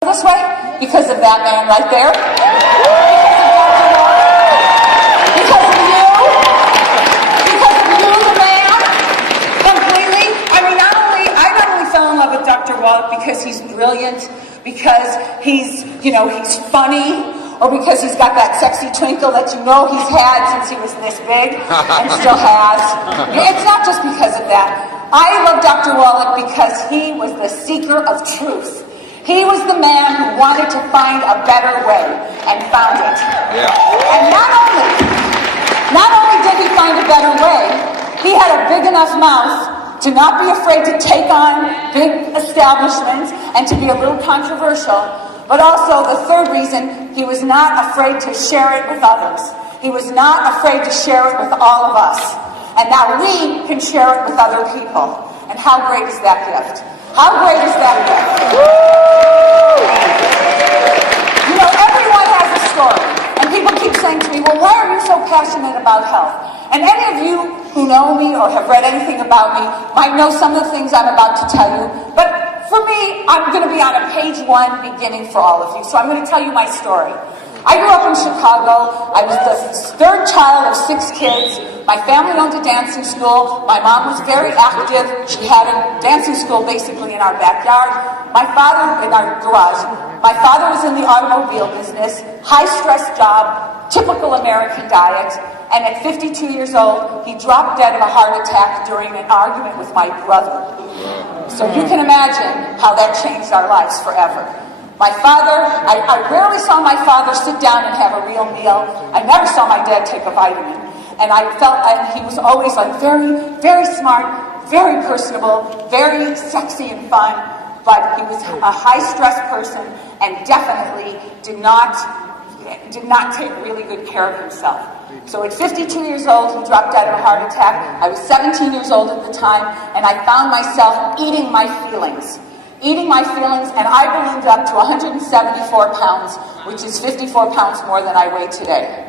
This way because of that man right there. Because of you, the man, completely. I mean, I not only fell in love with Dr. Wallach because he's brilliant, because he's funny, or because he's got that sexy twinkle that you know he's had since he was this big and still has. It's not just because of that. I love Dr. Wallach because he was the seeker of truth. He was the man who wanted to find a better way and found it. Yeah. And not only did he find a better way, he had a big enough mouth to not be afraid to take on big establishments and to be a little controversial. But also, the third reason, he was not afraid to share it with others. He was not afraid to share it with all of us. And now we can share it with other people. And how great is that gift? How great is that gift? You know, everyone has a story. And people keep saying to me, well, why are you so passionate about health? And any of you who know me or have read anything about me might know some of the things I'm about to tell you. But for me, I'm going to be on a page 1 beginning for all of you. So I'm going to tell you my story. I grew up in Chicago. I was the third child of 6 kids. My family owned a dancing school. My mom was very active. She had a dancing school basically in our backyard. My father, in our garage. My father was in the automobile business, high-stress job, typical American diet. And at 52 years old, he dropped dead of a heart attack during an argument with my brother. So you can imagine how that changed our lives forever. My father, I rarely saw my father sit down and have a real meal. I never saw my dad take a vitamin. And I felt like he was always like very, very smart, very personable, very sexy and fun. But he was a high-stress person and definitely did not take really good care of himself. So at 52 years old, he dropped dead of a heart attack. I was 17 years old at the time, and I found myself eating my feelings. And I ballooned up to 174 pounds, which is 54 pounds more than I weigh today.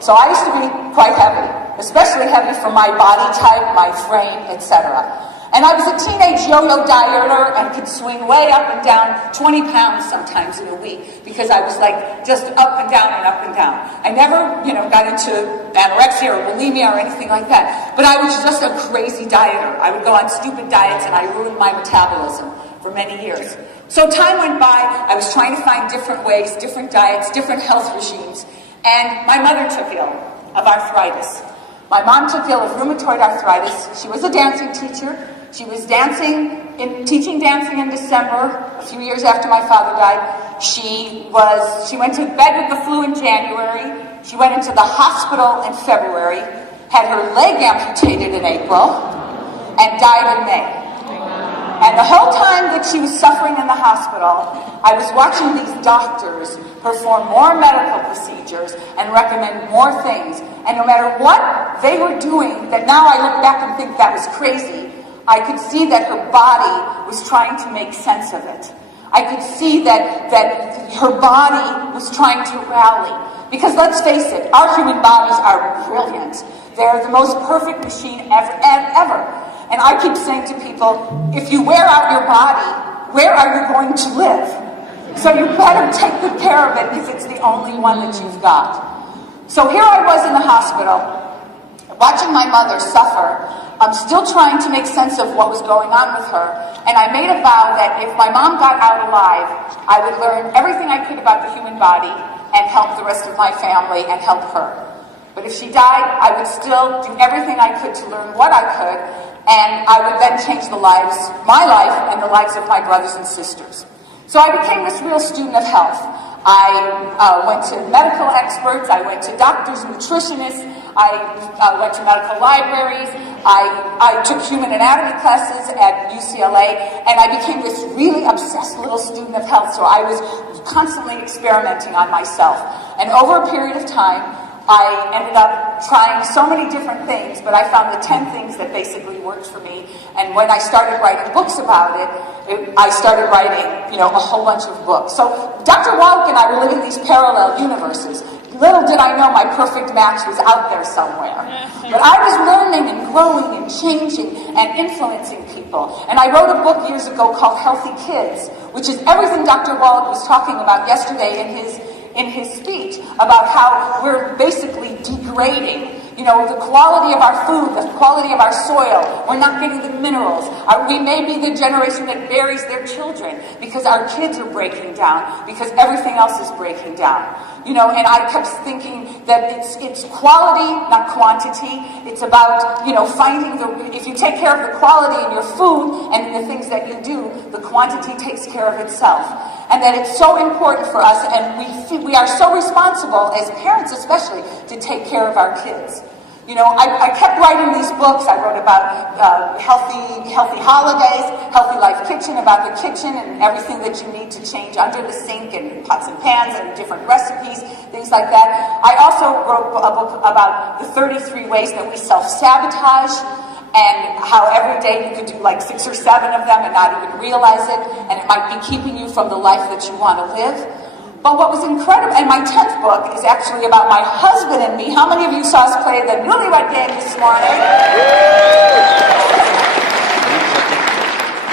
So I used to be quite heavy, especially heavy for my body type, my frame, etc. And I was a teenage yo-yo dieter and could swing way up and down 20 pounds sometimes in a week because I was like just up and down and up and down. I never, got into anorexia or bulimia or anything like that, but I was just a crazy dieter. I would go on stupid diets and I ruined my metabolism for many years. So time went by, I was trying to find different ways, different diets, different health regimes, and my mother took ill of arthritis. My mom took ill of rheumatoid arthritis. She was a dancing teacher. She was teaching dancing in December, a few years after my father died. She went to bed with the flu in January. She went into the hospital in February, had her leg amputated in April, and died in May. And the whole time that she was suffering in the hospital, I was watching these doctors perform more medical procedures and recommend more things. And no matter what they were doing, that now I look back and think that was crazy, I could see that her body was trying to make sense of it. I could see that her body was trying to rally. Because let's face it, our human bodies are brilliant. They're the most perfect machine ever. And I keep saying to people, if you wear out your body, where are you going to live? So you better take good care of it because it's the only one that you've got. So here I was in the hospital, watching my mother suffer. I'm still trying to make sense of what was going on with her. And I made a vow that if my mom got out alive, I would learn everything I could about the human body and help the rest of my family and help her. But if she died, I would still do everything I could to learn what I could, and I would then change my life and the lives of my brothers and sisters. So I became this real student of health. I went to medical experts, I went to doctors, nutritionists, I went to medical libraries, I took human anatomy classes at UCLA, and I became this really obsessed little student of health, so I was constantly experimenting on myself. And over a period of time, I ended up trying so many different things, but I found the 10 things that basically worked for me. And when I started writing books about it, I started writing, a whole bunch of books. So Dr. Wallach and I were living these parallel universes. little did I know my perfect match was out there somewhere. But I was learning and growing and changing and influencing people. And I wrote a book years ago called Healthy Kids, which is everything Dr. Wallach was talking about yesterday in his speech, about how we're basically degrading, you know, the quality of our food, the quality of our soil. We're not getting the minerals. We may be the generation that buries their children because our kids are breaking down, because everything else is breaking down. You know, and I kept thinking that it's quality, not quantity. It's about, you know, finding if you take care of the quality in your food and in the things that you do, the quantity takes care of itself. And that it's so important for us, and we are so responsible as parents especially to take care of our kids. You know, I kept writing these books. I wrote about healthy holidays, Healthy Life Kitchen, about the kitchen and everything that you need to change under the sink and pots and pans and different recipes, things like that. I also wrote a book about the 33 ways that we self-sabotage, and how every day you could do like 6 or 7 of them and not even realize it, and it might be keeping you from the life that you want to live. But what was incredible, and my 10th book is actually about my husband and me. How many of you saw us play the Newlywed Game this morning?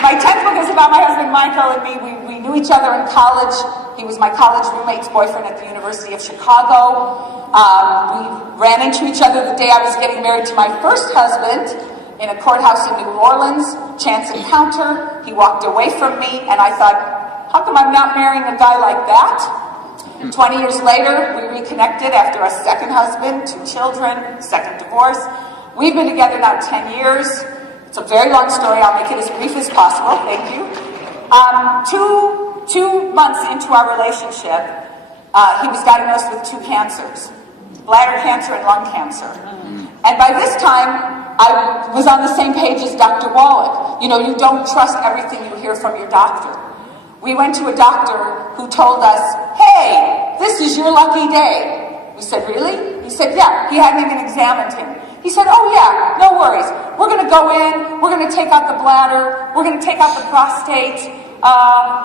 My 10th book is about my husband Michael and me. We knew each other in college. He was my college roommate's boyfriend at the University of Chicago. We ran into each other the day I was getting married to my first husband in a courthouse in New Orleans. Chance encounter. He walked away from me, and I thought, how come I'm not marrying a guy like that? 20 years later, we reconnected after a second husband, 2 children, second divorce. We've been together now 10 years. It's a very long story. I'll make it as brief as possible. Thank you. 2 months into our relationship, he was diagnosed with 2 cancers, bladder cancer and lung cancer. And by this time, I was on the same page as Dr. Wallach. You know, you don't trust everything you hear from your doctor. We went to a doctor who told us, hey, this is your lucky day. We said, really? He said, yeah. He hadn't even examined him. He said, oh yeah, no worries. We're going to go in, we're going to take out the bladder, we're going to take out the prostate,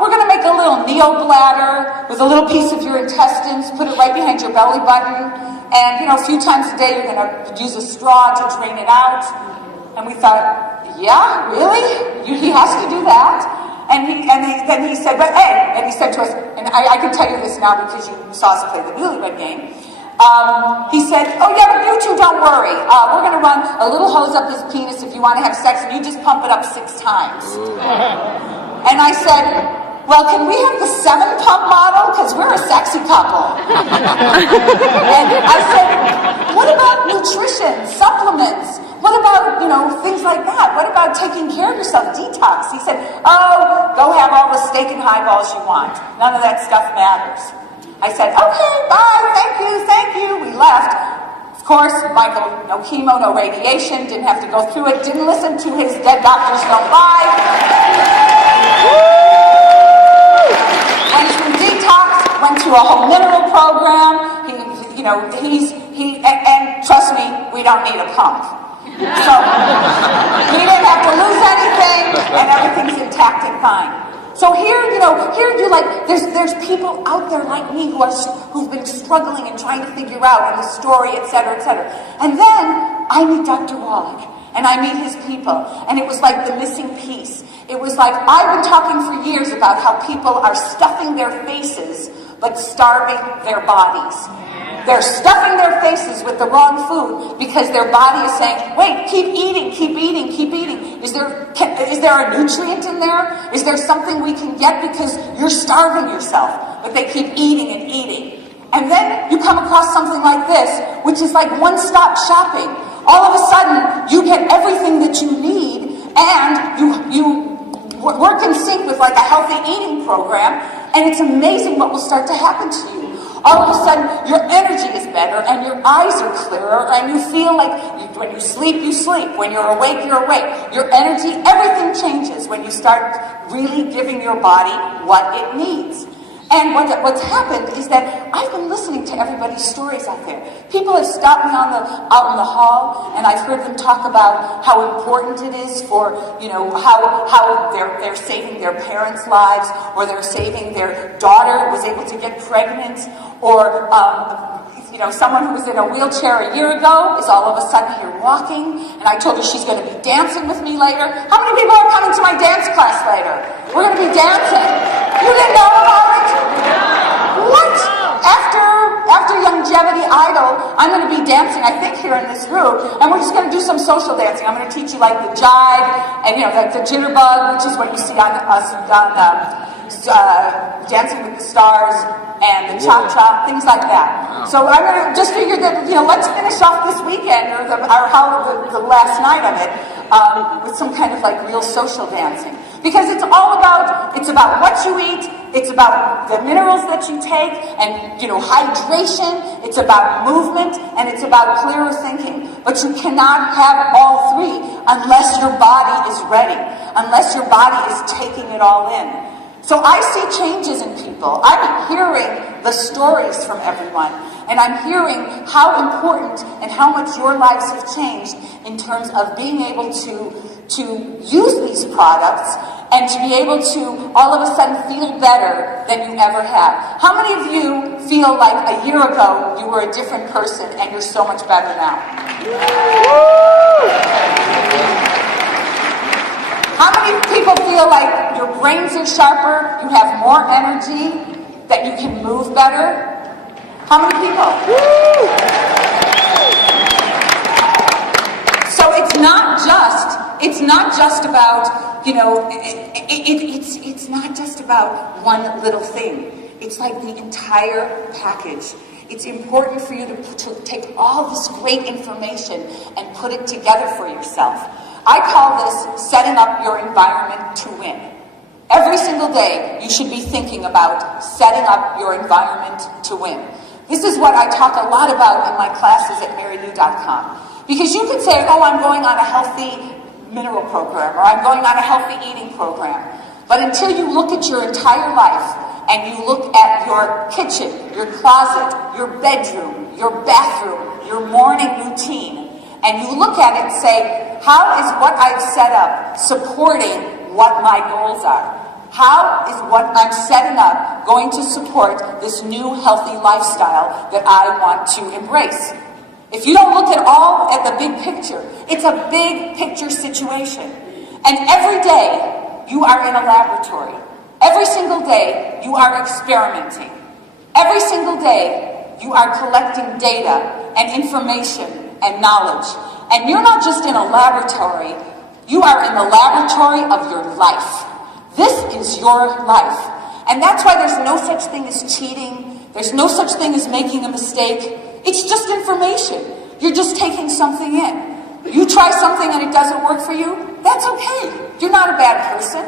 we're going to make a little neobladder with a little piece of your intestines, put it right behind your belly button, and you know, a few times a day you're going to use a straw to drain it out. And we thought, yeah, really? He has to do that? And then he said, but hey, and he said to us, and I can tell you this now because you saw us play the Newlywed Game. He said, oh yeah, but you two don't worry. We're going to run a little hose up his penis if you want to have sex, and you just pump it up 6 times. And I said, well, can we have the 7-pump model? Because we're a sexy couple. And I said, what about nutrition, supplements? What about, you know, things like that? What about taking care of yourself, detox? He said, oh, go have all the steak and highballs you want. None of that stuff matters. I said, okay, bye, thank you. We left. Of course, Michael, no chemo, no radiation, didn't have to go through it, didn't listen to his dead doctors don't lie. Went through detox, went to a whole mineral program. And trust me, we don't need a pump. So we didn't have to lose anything, and everything's intact and fine. So here you're like, there's people out there like me who've been struggling and trying to figure out and the story, et cetera, et cetera. And then I meet Dr. Wallach, and I meet his people, and it was like the missing piece. It was like, I've been talking for years about how people are stuffing their faces, but starving their bodies. They're stuffing their faces with the wrong food because their body is saying, wait, keep eating. Is there a nutrient in there? Is there something we can get because you're starving yourself? But they keep eating and eating. And then you come across something like this, which is like one-stop shopping. All of a sudden, you get everything that you need, and you work in sync with like a healthy eating program, and it's amazing what will start to happen to you. All of a sudden, your energy is better, and your eyes are clearer, and you feel like when you sleep, you sleep. When you're awake, you're awake. Your energy, everything changes when you start really giving your body what it needs. And what's happened is that I've been listening to everybody's stories out there. People have stopped me out in the hall, and I've heard them talk about how important it is for, how they're saving their parents' lives, or they're saving their daughter who was able to get pregnant, or someone who was in a wheelchair a year ago is all of a sudden here walking, and I told her she's going to be dancing with me later. How many people are coming to my dance class later? We're going to be dancing. You didn't know about it? What? After Youngevity Idol, I'm going to be dancing, I think, here in this room, and we're just going to do some social dancing. I'm going to teach you like the jive, and the jitterbug, which is what you see on us Dancing with the Stars, and the cha-cha, things like that. So I'm going to just figure that, let's finish off this weekend, or the last night of it, with some kind of like real social dancing. Because it's about what you eat, it's about the minerals that you take, and, hydration, it's about movement, and it's about clearer thinking. But you cannot have all three unless your body is ready, unless your body is taking it all in. So I see changes in people. I'm hearing the stories from everyone, and I'm hearing how important and how much your lives have changed in terms of being able to use these products and to be able to all of a sudden feel better than you ever have. How many of you feel like a year ago you were a different person and you're so much better now? How many people feel like your brains are sharper, you have more energy, that you can move better? How many people? So it's not just about, it's not just about one little thing. It's like the entire package. It's important for you to take all this great information and put it together for yourself. I call this setting up your environment to win. Every single day, you should be thinking about setting up your environment to win. This is what I talk a lot about in my classes at Marilu.com. Because you could say, oh, I'm going on a healthy mineral program, or I'm going on a healthy eating program. But until you look at your entire life, and you look at your kitchen, your closet, your bedroom, your bathroom, your morning routine, and you look at it and say, how is what I've set up supporting what my goals are? How is what I'm setting up going to support this new healthy lifestyle that I want to embrace? If you don't look at the big picture, it's a big picture situation. And every day you are in a laboratory. Every single day you are experimenting. Every single day you are collecting data and information and knowledge. And you're not just in a laboratory, you are in the laboratory of your life. This is your life. And that's why there's no such thing as cheating. There's no such thing as making a mistake. It's just information. You're just taking something in. You try something and it doesn't work for you, that's okay. You're not a bad person.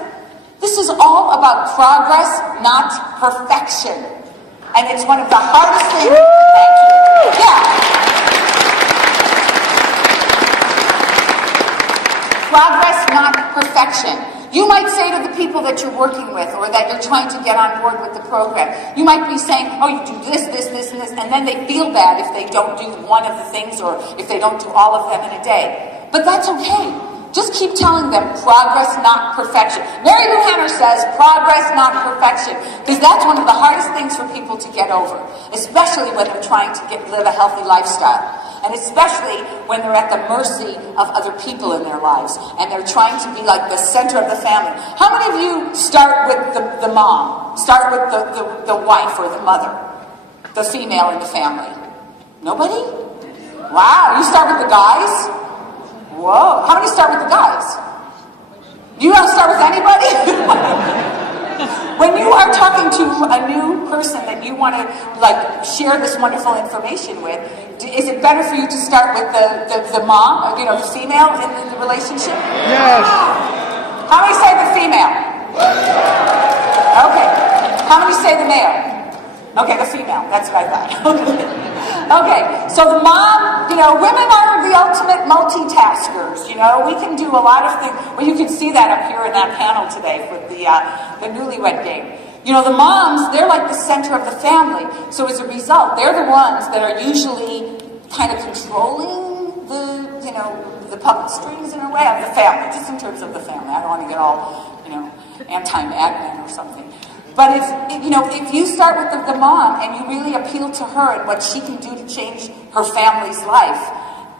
This is all about progress, not perfection. And it's one of the hardest things. Thank you. Yeah. Progress, not perfection. You might say to the people that you're working with or that you're trying to get on board with the program, you might be saying, oh, you do this, this, this, and this, and then they feel bad if they don't do one of the things or if they don't do all of them in a day. But that's okay. Just keep telling them progress, not perfection. Marilu Henner says progress, not perfection, because that's one of the hardest things for people to get over, especially when they're trying to live a healthy lifestyle. And especially when they're at the mercy of other people in their lives and they're trying to be like the center of the family. How many of you start with the mom, start with the wife or the mother, the female in the family? Nobody? Wow, you start with the guys? Whoa, how many start with the guys? You don't start with anybody? When you are talking to a new person that you want to share this wonderful information with, is it better for you to start with the mom, the female in the relationship? Yes. How many say the female? Okay. How many say the male? Okay, the female. That's what I thought. Okay, so the mom, women are the ultimate multitaskers. We can do a lot of things. Well, you can see that up here in that panel today for the newlywed game. You know, the moms, they're like the center of the family. So as a result, they're the ones that are usually kind of controlling the, you know, the puppet strings in a way of the family, just in terms of the family. I don't want to get all, you know, anti-Mad Men or something. But if, you know, if you start with the mom and you really appeal to her and what she can do to change her family's life,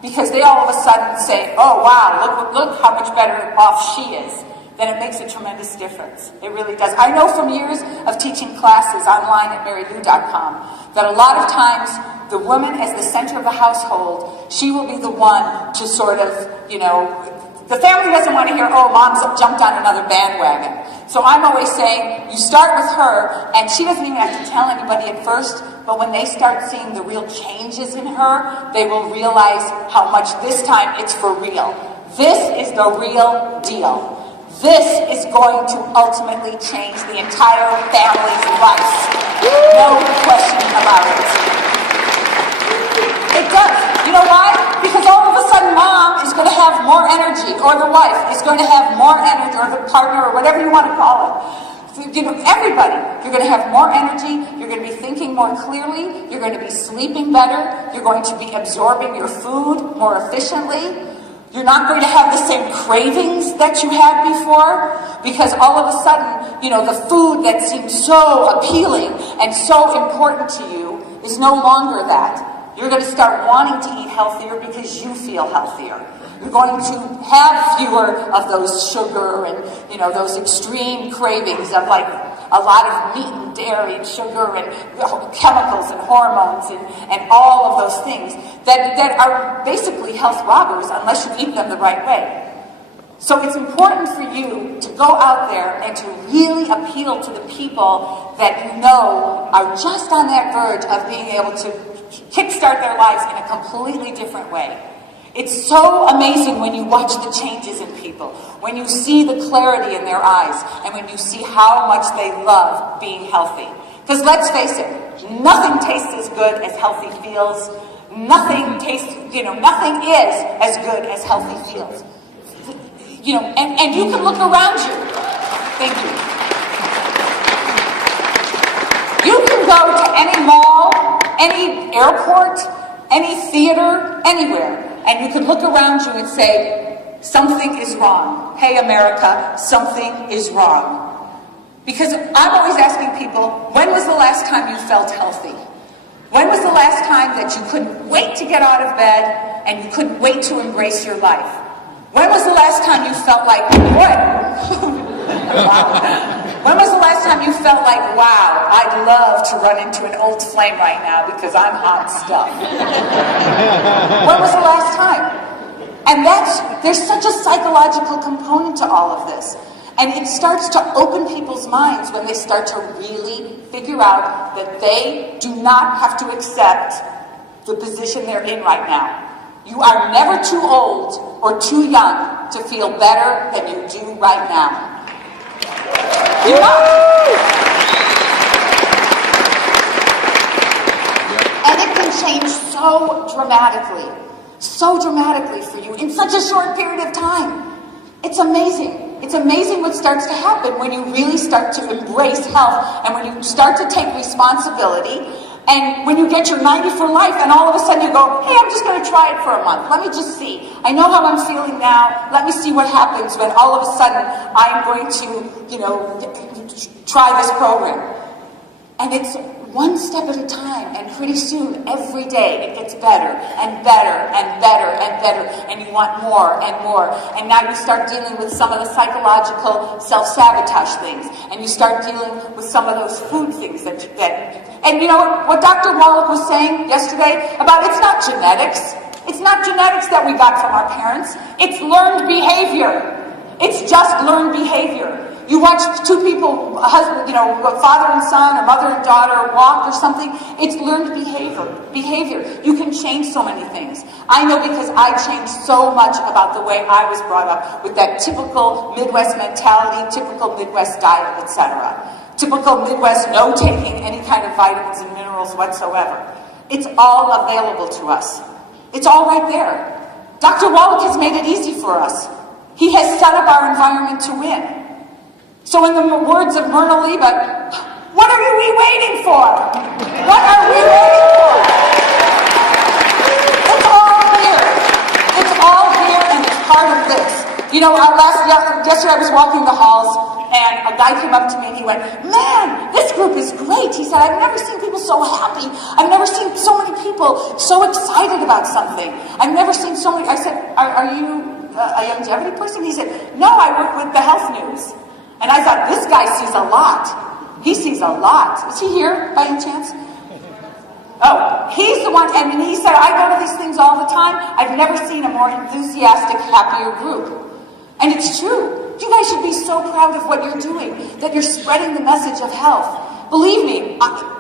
because they all of a sudden say, oh wow, look how much better off she is, then it makes a tremendous difference. It really does. I know from years of teaching classes online at Marilu.com that a lot of times the woman as the center of the household, she will be the one to sort of, you know, the family doesn't want to hear, oh, mom's jumped on another bandwagon. So I'm always saying, you start with her, and she doesn't even have to tell anybody at first, but when they start seeing the real changes in her, they will realize how much this time it's for real. This is the real deal. This is going to ultimately change the entire family's life. No question about it. It does. You know why? Because all of a sudden mom is going to have more energy, or the wife is going to have more energy, or the partner, or whatever you want to call it. You know, everybody. You're going to have more energy, you're going to be thinking more clearly, you're going to be sleeping better, you're going to be absorbing your food more efficiently. You're not going to have the same cravings that you had before, because all of a sudden, you know, the food that seemed so appealing and so important to you is no longer that. You're going to start wanting to eat healthier because you feel healthier. You're going to have fewer of those sugar and, you know, those extreme cravings of like a lot of meat and dairy and sugar and chemicals and hormones and all of those things that are basically health robbers unless you eat them the right way. So it's important for you to go out there and to really appeal to the people that you know are just on that verge of being able to kickstart their lives in a completely different way. It's so amazing when you watch the changes in people, when you see the clarity in their eyes, and when you see how much they love being healthy. Because let's face it, nothing tastes as good as healthy feels. Nothing tastes, you know, nothing is as good as healthy feels. You know, and you can look around you. Thank you. You can go to any mall, any airport, any theater, anywhere, and you can look around you and say, something is wrong. Hey, America, something is wrong. Because I'm always asking people, when was the last time you felt healthy? When was the last time that you couldn't wait to get out of bed and you couldn't wait to embrace your life? When was the last time you felt like, what? Wow. When was the last time you felt like, wow, I'd love to run into an old flame right now because I'm hot stuff? When was the last time? And there's such a psychological component to all of this. And it starts to open people's minds when they start to really figure out that they do not have to accept the position they're in right now. You are never too old or too young to feel better than you do right now. You're not. And it can change so dramatically for you in such a short period of time. It's amazing. It's amazing what starts to happen when you really start to embrace health and when you start to take responsibility and when you get your 90 for life and all of a sudden you go, hey, I'm just going to try it for a month. Let me just see. I know how I'm feeling now. Let me see what happens when all of a sudden I'm going to, you know, try this program. And it's one step at a time, and pretty soon, every day, it gets better and better and better and better, and you want more and more. And now you start dealing with some of the psychological self-sabotage things, and you start dealing with some of those food things that and you know what Dr. Wallach was saying yesterday about it's not genetics. It's not genetics that we got from our parents. It's learned behavior. It's just learned behavior. You watch two people, a husband, you know, a father and son, or mother and daughter walk or something. It's learned behavior. You can change so many things. I know because I changed so much about the way I was brought up with that typical Midwest mentality, typical Midwest diet, etc. Typical Midwest no taking any kind of vitamins and minerals whatsoever. It's all available to us. It's all right there. Dr. Wallach has made it easy for us. He has set up our environment to win. So in the words of Myrna Liebert, for? What are we waiting for? It's all here. It's all here, and it's part of this. You know, yesterday I was walking the halls, and a guy came up to me and he went, "Man, this group is great." He said, "I've never seen people so happy. I've never seen so many people so excited about something. I've never seen so many." I said, are you a Youngevity person? He said, "No, I work with the health news." And I thought, this guy sees a lot. He sees a lot. Is he here by any chance? Oh, he's the one, and he said, "I go to these things all the time. I've never seen a more enthusiastic, happier group." And it's true. You guys should be so proud of what you're doing, that you're spreading the message of health. Believe me,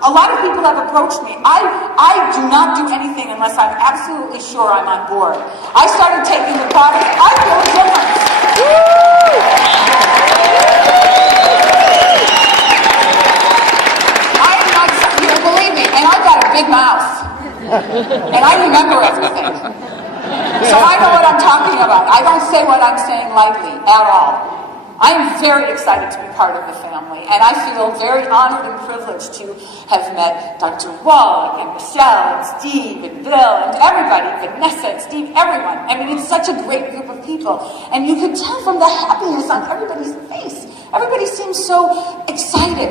a lot of people have approached me. I do not do anything unless I'm absolutely sure I'm on board. I started taking the product. I feel a difference. I am not, believe me, and I've got a big mouth. And I remember everything. So I know what I'm talking about. I don't say what I'm saying lightly at all. I'm very excited to be part of the family, and I feel very honored and privileged to have met Dr. Wallach and Michelle and Steve and Bill and everybody, Vanessa and Steve, everyone. I mean, it's such a great group of people, and you can tell from the happiness on everybody's face. Everybody seems so excited.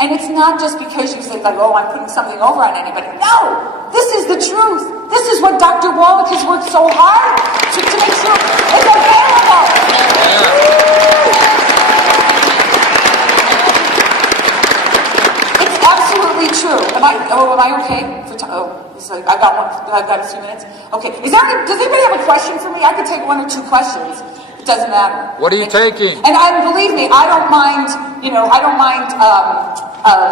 And it's not just because you think like, "Oh, I'm putting something over on anybody." No, this is the truth. This is what Dr. Wallach has worked so hard to make sure it's available. It's absolutely true. Am I okay? I've got a few minutes. Okay. Does anybody have a question for me? I could take 1 or 2 questions. It doesn't matter. What are you taking? And believe me, I don't mind,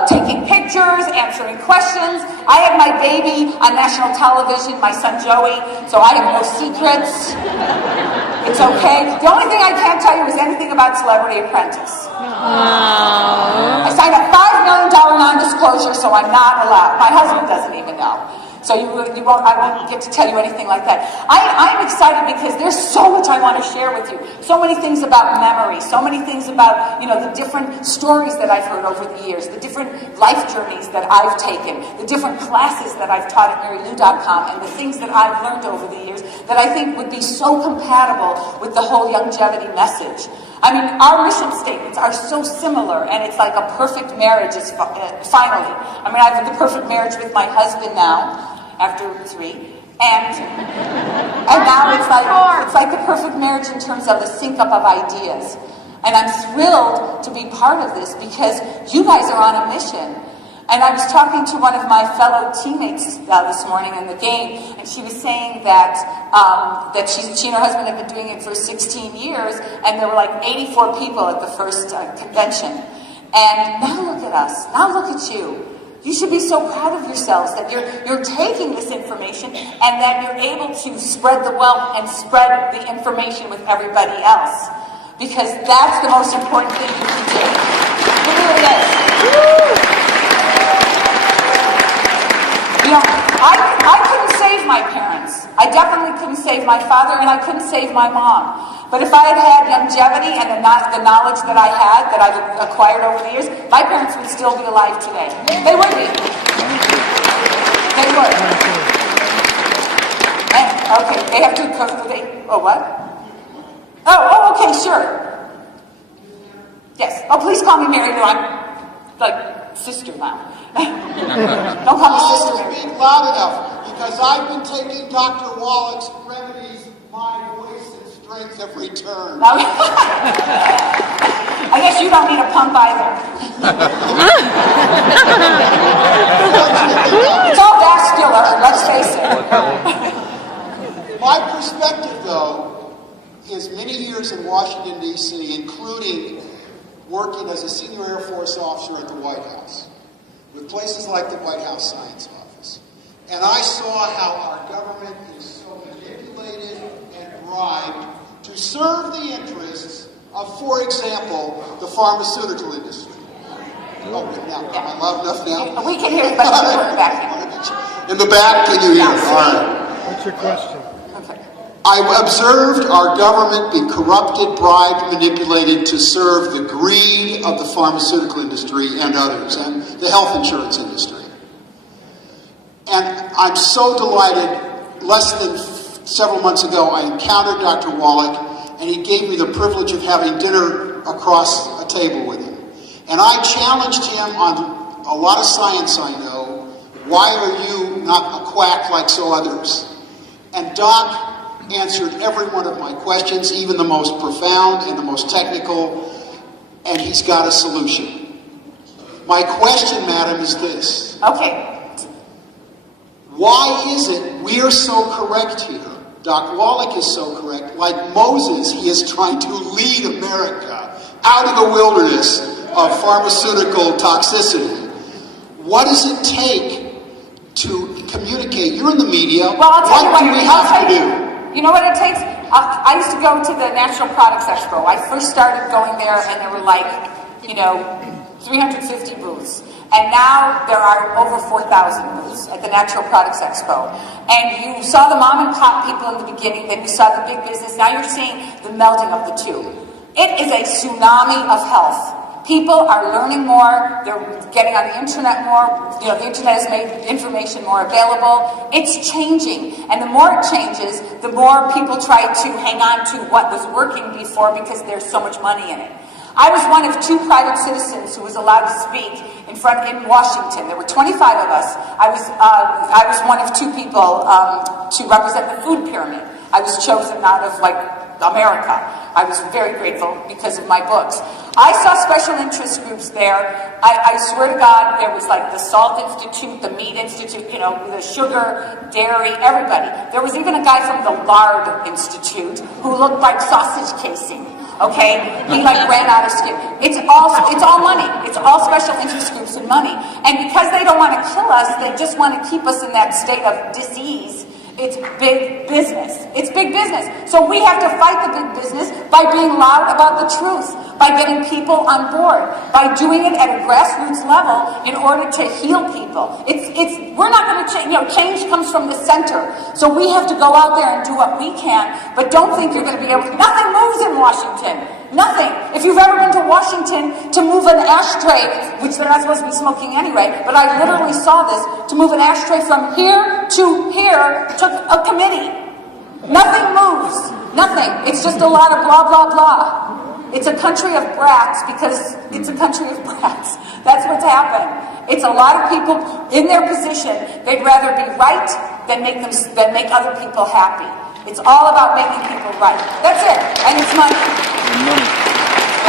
taking pictures, answering questions. I have my baby on national television, my son Joey, so I have no secrets. It's okay. The only thing I can't tell you is anything about Celebrity Apprentice. I signed a $5 million non-disclosure, so I'm not allowed. My husband doesn't even know. So I won't get to tell you anything like that. I'm excited because there's so much I want to share with you. So many things about memory, so many things about, the different stories that I've heard over the years, the different life journeys that I've taken, the different classes that I've taught at Marilu.com, and the things that I've learned over the years that I think would be so compatible with the whole Youngevity message. I mean, our mission statements are so similar, and it's like a perfect marriage is finally. I mean, I have the perfect marriage with my husband now, after 3, and now it's like the perfect marriage in terms of the sync up of ideas. And I'm thrilled to be part of this because you guys are on a mission. And I was talking to one of my fellow teammates this morning in the game, and she was saying that she and her husband have been doing it for 16 years, and there were like 84 people at the first convention. And now look at us. Now look at you. You should be so proud of yourselves that you're taking this information and that you're able to spread the wealth and spread the information with everybody else. Because that's the most important thing you can do. It really is. I couldn't save my parents. I definitely couldn't save my father, and I couldn't save my mom. But if I had had Youngevity and the knowledge that I had, that I've acquired over the years, my parents would still be alive today. They would be. They would. And, okay, they have to what? Oh, okay, sure. Yes. Oh, please call me Marilu. I'm like sister now. Don't call me sister Marilu. Speak loud enough, because I've been taking Dr. Wallach's remedies. My voice and strength have returned. I guess you don't need a pump either. It's all vascular, let's face it. My perspective, though, is many years in Washington, D.C., including working as a senior Air Force officer at the White House, with places like the White House Science Office. And I saw how our government is so manipulated and bribed to serve the interests of, for example, the pharmaceutical industry. Oh, now, am I loud enough now? We can hear it, but you're in the back. In the back, can you hear? All right. What's your question? I I observed our government be corrupted, bribed, manipulated to serve the greed of the pharmaceutical industry and others, and the health insurance industry. And I'm so delighted, less than several months ago, I encountered Dr. Wallach, and he gave me the privilege of having dinner across a table with him. And I challenged him on a lot of science I know. Why are you not a quack like so others? And Doc answered every one of my questions, even the most profound and the most technical, and he's got a solution. My question, madam, is this. Okay. Why is it we are so correct here? Doc Wallach is so correct. Like Moses, he is trying to lead America out of the wilderness of pharmaceutical toxicity. What does it take to communicate? You're in the media. Well, I'll tell you what do we have to do? You know what it takes? I used to go to the National Products Expo. I first started going there, and there were like, 350 booths. And now there are over 4,000 booths at the Natural Products Expo. And you saw the mom and pop people in the beginning, then you saw the big business. Now you're seeing the melding of the two. It is a tsunami of health. People are learning more, they're getting on the internet more, the internet has made information more available. It's changing, and the more it changes, the more people try to hang on to what was working before because there's so much money in it. I was one of 2 private citizens who was allowed to speak in Washington. There were 25 of us. I was one of 2 people to represent the food pyramid. I was chosen out of America. I was very grateful because of my books. I saw special interest groups there. I swear to God, there was like the Salt Institute, the Meat Institute, the sugar, dairy, everybody. There was even a guy from the Lard Institute who looked like sausage casing. Okay, he ran out of skin. It's all money. It's all special interest groups and money. And because they don't want to kill us, they just want to keep us in that state of disease. It's big business. It's big business. So we have to fight the big business by being loud about the truth, by getting people on board, by doing it at a grassroots level in order to heal people. We're not going to change. Change comes from the center. So we have to go out there and do what we can, but don't think you're going to be able to. Nothing moves in Washington. Nothing. If you've ever been to Washington to move an ashtray, which they're not supposed to be smoking anyway, but I literally saw this, to move an ashtray from here to here took a committee. Nothing moves. Nothing. It's just a lot of blah, blah, blah. It's a country of brats because it's a country of brats. That's what's happened. It's a lot of people in their position. They'd rather be right than make other people happy. It's all about making people right. That's it. And it's money. All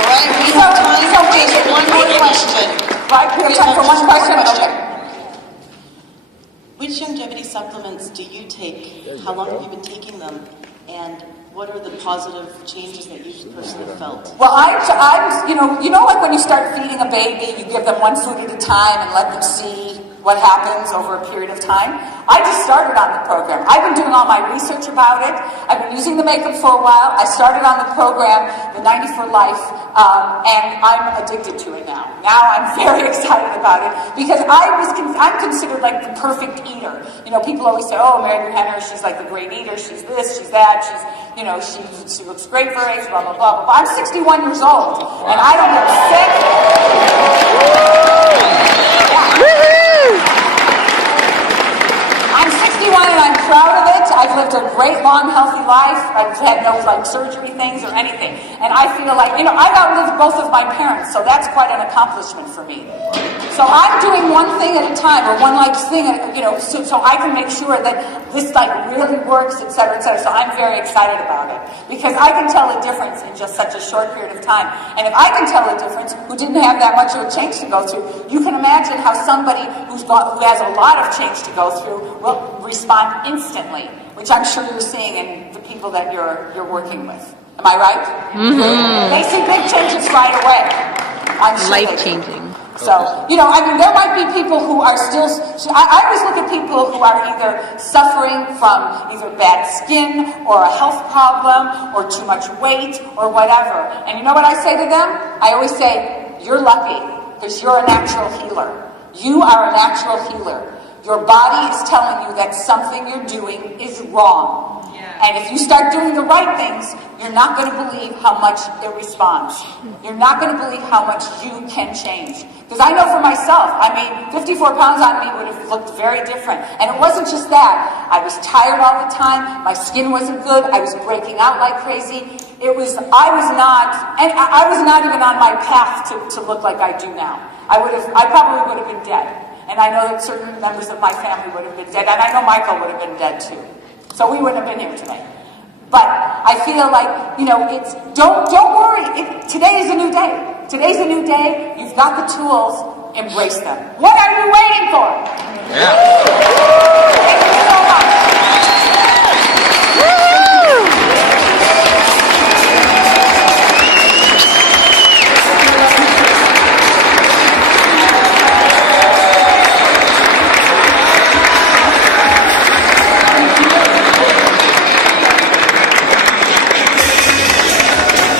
right, we have time for just one more question. Right, we have time for one question. Okay. Which Youngevity supplements do you take? How long have you been taking them? And what are the positive changes that you've personally felt? Well, I'm like when you start feeding a baby, you give them one food at a time and let them see what happens over a period of time. I just started on the program. I've been doing all my research about it. I've been using the makeup for a while. I started on the program, the 90 for Life, and I'm addicted to it now. Now I'm very excited about it because I'm considered like the perfect eater. People always say, oh, Marilu Henner, she's like the great eater. She's this, she's that. She looks great for age, blah, blah, blah, blah. I'm 61 years old, and I don't get sick. I'm 61 and I'm proud of it. I've lived a great, long, healthy life. I've had no surgery things or anything. And I feel like, I've outlived both of my parents, so that's quite an accomplishment for me. So I'm doing one thing at a time, or one thing, so I can make sure that this really works, et cetera, et cetera. So I'm very excited about it because I can tell a difference in just such a short period of time. And if I can tell a difference who didn't have that much of a change to go through, you can imagine how somebody who has a lot of change to go through will respond instantly, which I'm sure you're seeing in the people that you're working with. Am I right? Mm-hmm. They see big changes right away. I'm sure life-changing. So, there might be people who are still, I always look at people who are either suffering from either bad skin or a health problem or too much weight or whatever. And you know what I say to them? I always say, you're lucky because you're a natural healer. You are a natural healer. Your body is telling you that something you're doing is wrong. Yeah. And if you start doing the right things, you're not going to believe how much it responds. You're not going to believe how much you can change. Because I know for myself, I mean, 54 pounds on me would have looked very different. And it wasn't just that. I was tired all the time. My skin wasn't good. I was breaking out like crazy. I was not even on my path to look like I do now. I probably would have been dead. And I know that certain members of my family would have been dead. And I know Michael would have been dead too. So we wouldn't have been here today. But I feel like, don't worry. Today is a new day. Today's a new day. You've got the tools. Embrace them. What are you waiting for? Yeah.